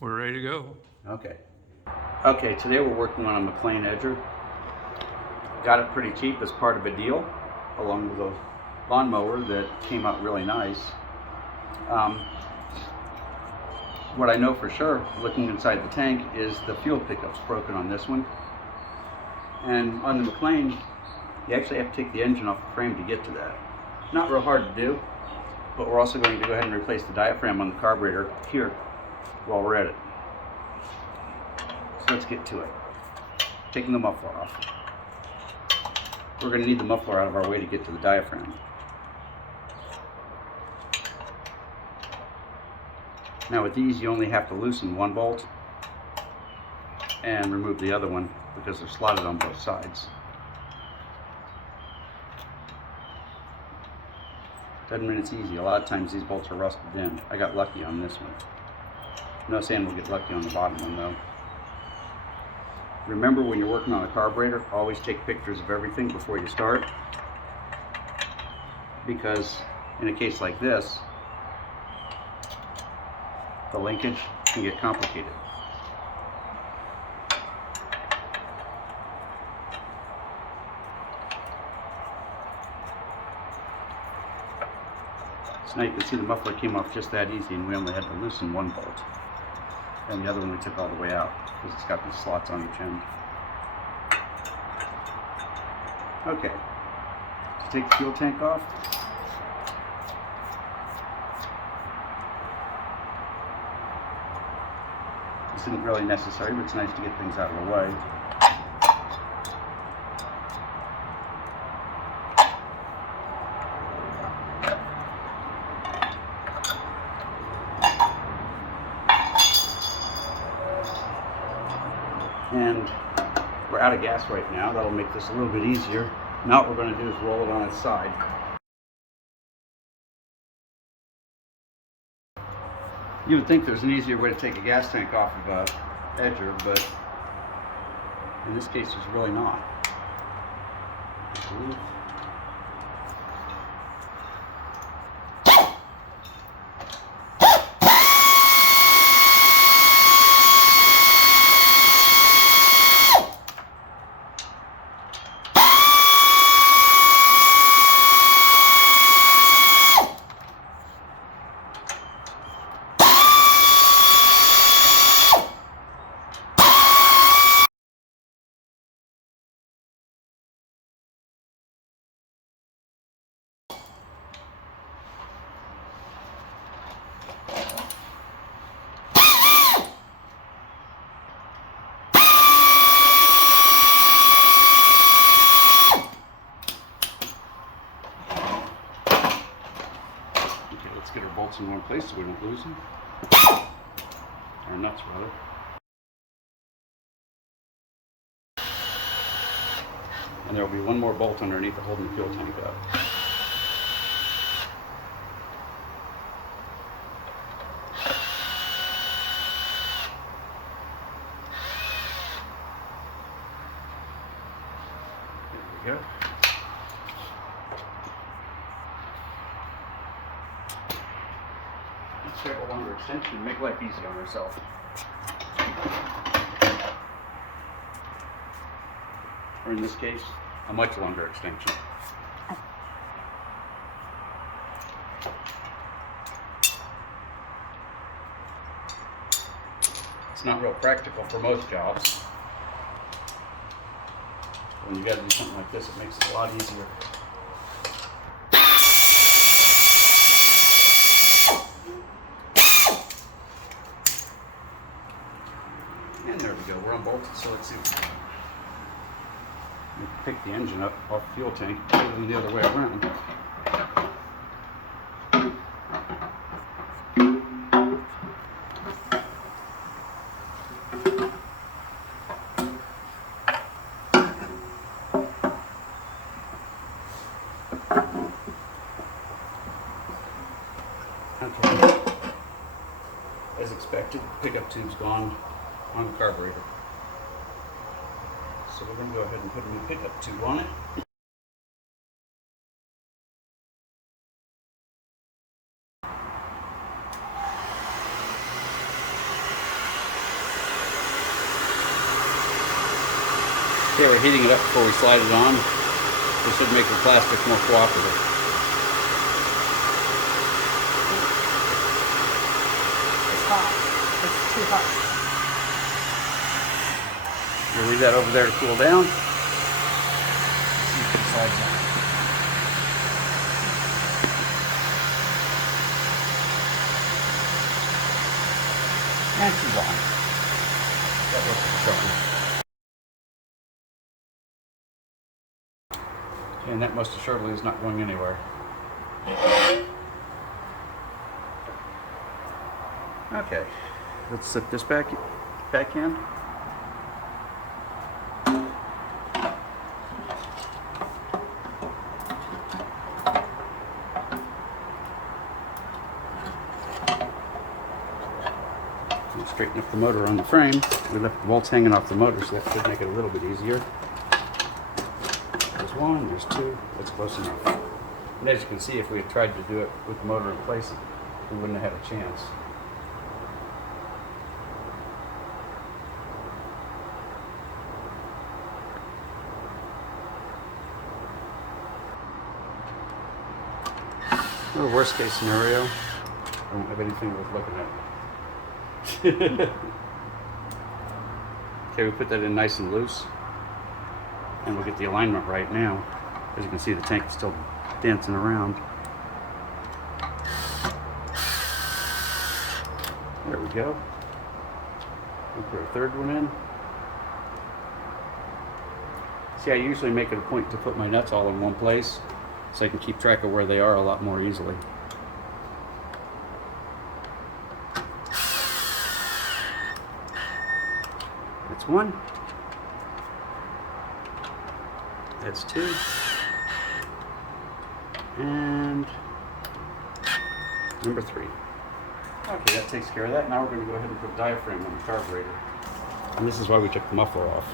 We're ready to go. Okay, today we're working on a McLane edger. Got it pretty cheap as part of a deal, along with a lawnmower that came out really nice. What I know for sure, looking inside the tank, is the fuel pickup's broken on this one. And on the McLane, you actually have to take the engine off the frame to get to that. Not real hard to do, but we're also going to go ahead and replace the diaphragm on the carburetor here while we're at it. So let's get to it. Taking the muffler off. We're going to need the muffler out of our way to get to the diaphragm. Now with these, you only have to loosen one bolt and remove the other one because they're slotted on both sides. Doesn't mean it's easy. A lot of times these bolts are rusted in. I got lucky on this one. No saying we'll get lucky on the bottom one though. Remember, when you're working on a carburetor, always take pictures of everything before you start, because in a case like this, the linkage can get complicated. So now you can see the muffler came off just that easy, and we only had to loosen one bolt. And the other one we took all the way out because it's got these slots on each end. Okay, to take the fuel tank off, this isn't really necessary, but it's nice to get things out of the way. And we're out of gas right now. That'll make this a little bit easier. Now what we're going to do is roll it on its side. You would think there's an easier way to take a gas tank off of a edger, but in this case there's really not. Let's get our bolts in one place so we don't lose them. Our nuts, rather. And there will be one more bolt underneath it holding the fuel tank up. There we go. Let's grab a longer extension and make life easy on ourselves. Or in this case, a much longer extension. It's not real practical for most jobs. When you got to do something like this, it makes it a lot easier. And there we go, we're unbolted, so let's see. Pick the engine up off the fuel tank rather than the other way around. Okay. As expected, the pickup tube's gone on the carburetor. So we're going to go ahead and put a new pickup tube on it. Okay, we're heating it up before we slide it on. This should make the plastic more cooperative. It's hot. It's too hot. We'll leave that over there to cool down. See if it slides on. And she's on. That looks something. And that most assuredly is not going anywhere. Okay, let's set this back in. Straighten up the motor on the frame. We left the bolts hanging off the motor, so that should make it a little bit easier. There's one, there's two, that's close enough. And as you can see, if we had tried to do it with the motor in place, we wouldn't have had a chance. Well, worst case scenario, I don't have anything worth looking at. Okay, we put that in nice and loose, and we'll get the alignment right now. As you can see, the tank is still dancing around. There we go. We'll put a third one in. See, I usually make it a point to put my nuts all in one place so I can keep track of where they are a lot more easily. That's one. That's two. And number three. Okay, that takes care of that. Now we're going to go ahead and put diaphragm on the carburetor. And this is why we took the muffler off.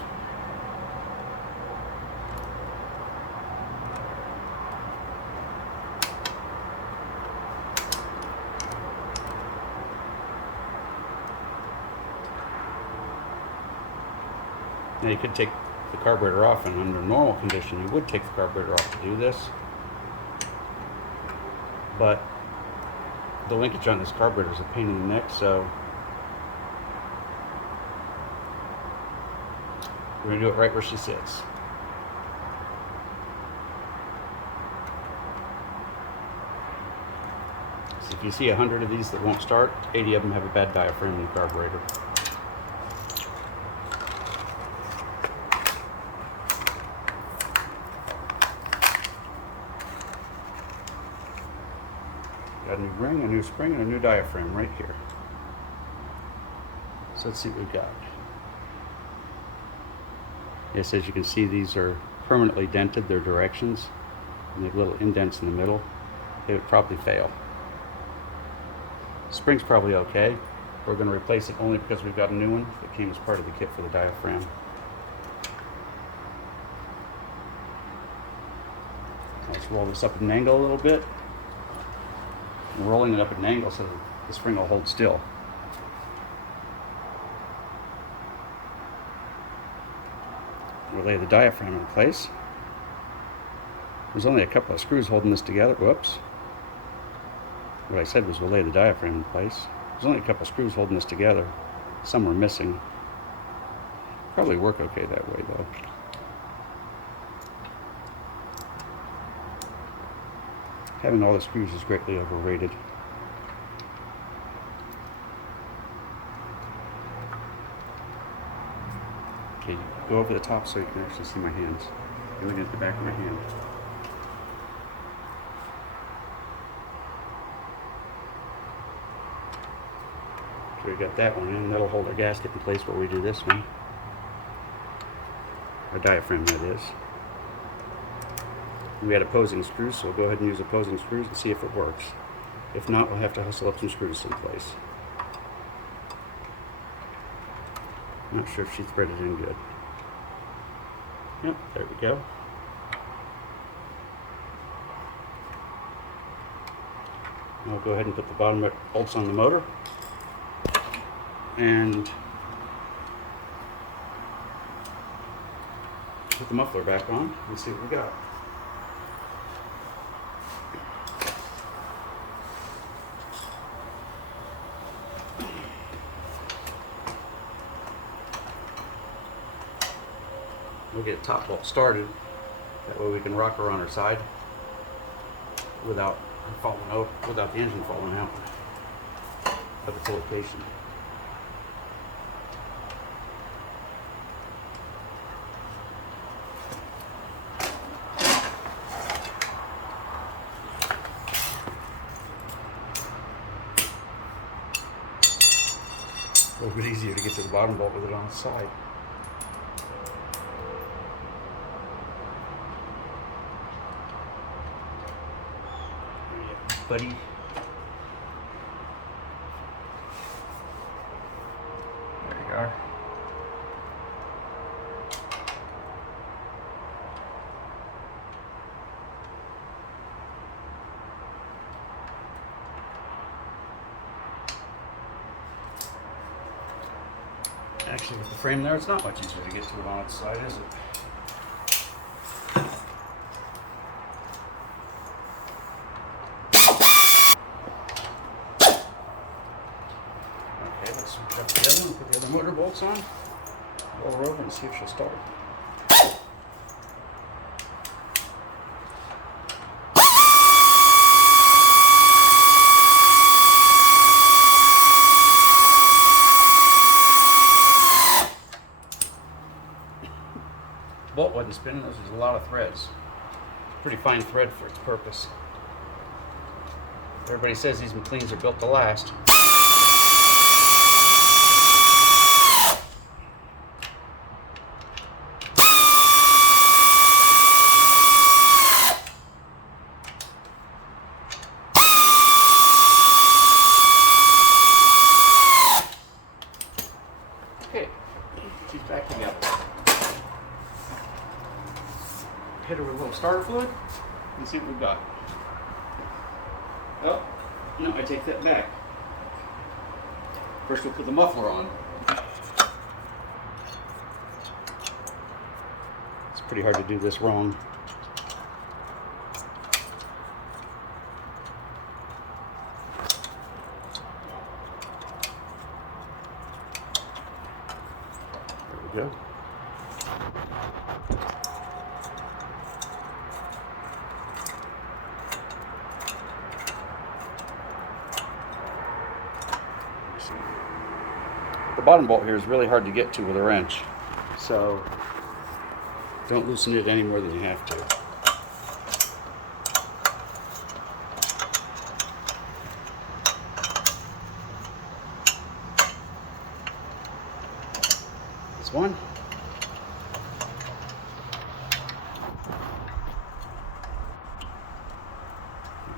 Now you could take the carburetor off, and under normal condition you would take the carburetor off to do this. But the linkage on this carburetor is a pain in the neck, so we're going to do it right where she sits. So if you see 100 of these that won't start, 80 of them have a bad diaphragm in the carburetor. Got a new ring, a new spring, and a new diaphragm right here. So let's see what we've got. Yes, as you can see, these are permanently dented, their directions, and they have little indents in the middle. They would probably fail. Spring's probably okay. We're going to replace it only because we've got a new one that came as part of the kit for the diaphragm. Let's roll this up at an angle a little bit. I'm rolling it up at an angle so that the spring will hold still. We'll lay the diaphragm in place. There's only a couple of screws holding this together. Whoops. What I said was we'll lay the diaphragm in place. There's only a couple of screws holding this together. Some are missing. Probably work okay that way though. Having all the screws is greatly overrated. Okay, go over the top so you can actually see my hands. You're looking at the back of my hand. Okay, we got that one in. That'll hold our gasket in place while we do this one. Our diaphragm, that is. We had opposing screws, so we'll go ahead and use opposing screws and see if it works. If not, we'll have to hustle up some screws someplace. I'm not sure if she threaded in good. Yep, there we go. Now we'll go ahead and put the bottom bolts on the motor. And Put the muffler back on and see what we got. We'll get top bolt started. That way we can rock her on her side without falling out, without the engine falling out of its location. A little bit easier to get to the bottom bolt with it on its side. Buddy. There you are. Actually, with the frame there, it's not much easier to get to it on its side, is it? Okay, let's switch up the other one, put the other motor bolts on, roll her over and see if she'll start. Bolt wasn't spinning, those was a lot of threads. It's a pretty fine thread for its purpose. Everybody says these McLanes are built to last. Okay, she's back together. Hit her with a little starter fluid and see what we've got. Oh, no, I take that back. First we'll put the muffler on. It's pretty hard to do this wrong. There we go. The bottom bolt here is really hard to get to with a wrench, so don't loosen it any more than you have to. This one.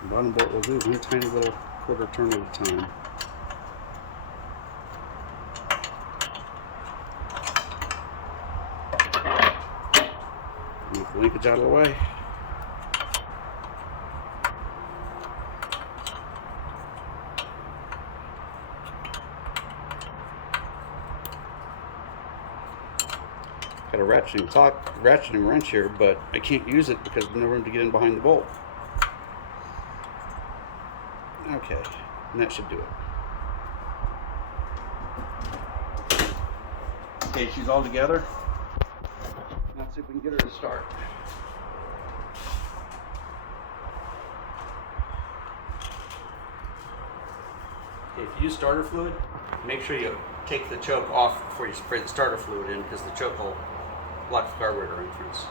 The bottom bolt will do one tiny little quarter turn at a time. Move the linkage out of the way. Got a ratcheting wrench here, but I can't use it because there's no room to get in behind the bolt. Okay, and that should do it. Okay, she's all together. Let's see if we can get her to start. Okay, if you use starter fluid, make sure you take the choke off before you spray the starter fluid in, because the choke will block the carburetor entrance.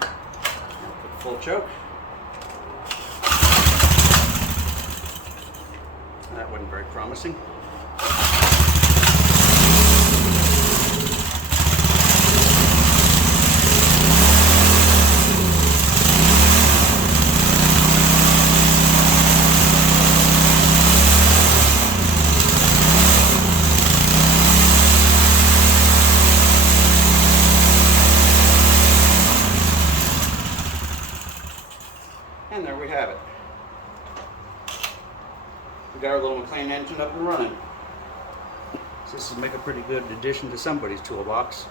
Now put the full choke. That wasn't very promising. And there we have it. We got our little McLane engine up and running. So this will make a pretty good addition to somebody's toolbox.